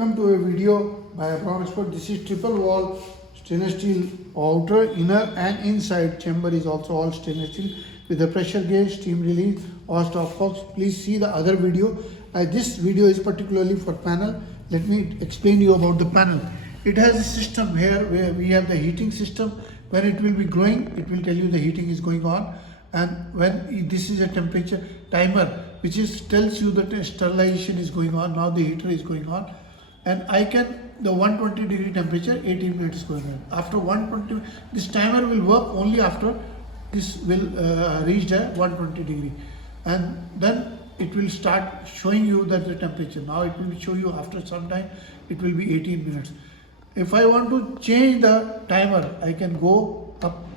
Welcome to a video by Abron Expert. This is triple wall stainless steel outer, inner and inside chamber is also all stainless steel with a pressure gauge, steam release or stopcocks. Please see the other video. This video is particularly for panel. Let me explain you about the panel. It has a system here where we have the heating system. When it will be growing, it will tell you the heating is going on. And when this is a temperature timer which tells you that sterilization is going on, now the heater is going on, and I can the 120 degree temperature 18 minutes going on. After 120, this timer will work only after this will reach the 120 degree, and then it will start showing you that the temperature. Now it will show you after some time it will be 18 minutes. If I want to change the timer, I can go up.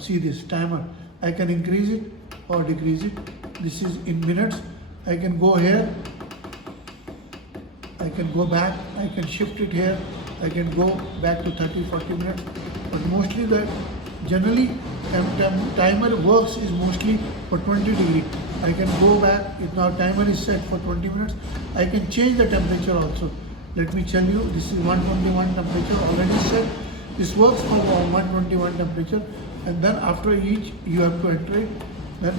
See this timer, I can increase it or decrease it. This is in minutes. I can go here, I can go back, I can shift it here, I can go back to 30-40 minutes. But mostly the generally timer works is mostly for 20 degree. I can go back. If now timer is set for 20 minutes, I can change the temperature also. Let me tell you, this is 121 temperature already set. This works for 121 temperature, and then after each you have to enter it, then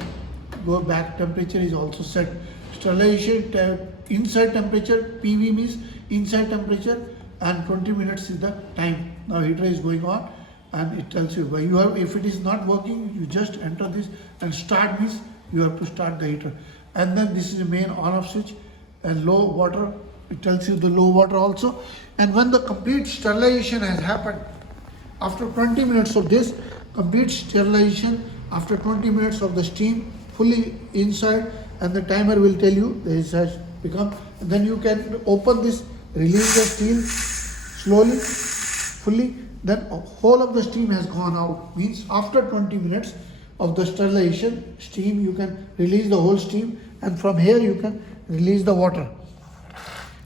go back. Temperature is also set. Sterilization inside temperature, PV means inside temperature, and 20 minutes is the time. Now heater is going on and it tells you why you have. If it is not working, you just enter this, and start means you have to start the heater. And then this is the main on off switch, and low water, it tells you the low water also. And when the complete sterilization has happened, after 20 minutes of this complete sterilization, after 20 minutes of the steam fully inside, and the timer will tell you this has become, and then you can open this, release the steam slowly, fully, then whole of the steam has gone out. Means after 20 minutes of the sterilization steam, you can release the whole steam, and from here you can release the water,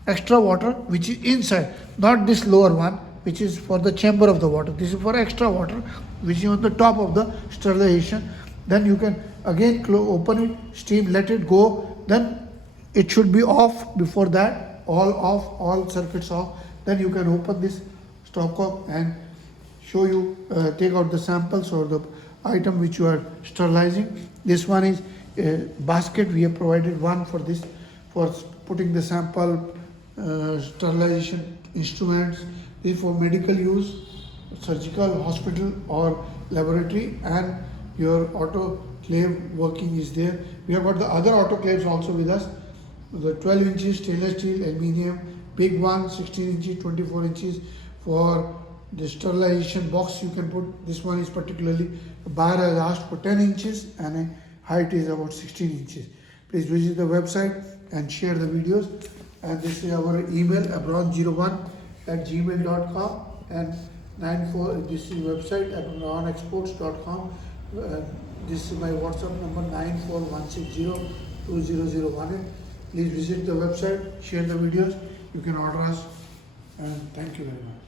extra water which is inside, not this lower one which is for the chamber of the water. This is for extra water which is on the top of the sterilization. Then you can again open it, steam, let it go. Then it should be off. Before that, all off, all circuits off. Then you can open this stopcock and show you, take out the samples or the item which you are sterilizing. This one is a basket. We have provided one for this, for putting the sample, sterilization instruments. This is for medical use, surgical, hospital or laboratory, and your autoclave working is there. We have got the other autoclaves also with us. The 12 inches stainless steel, aluminium, big one, 16 inches, 24 inches for the sterilization box you can put. This one is particularly, the buyer has asked for 10 inches and a height is about 16 inches. Please visit the website and share the videos. And this is our email, abron01@gmail.com, and 94, this is website, abronexports.com. This is my WhatsApp number, 941602001. Please visit the website, share the videos, you can order us, and thank you very much.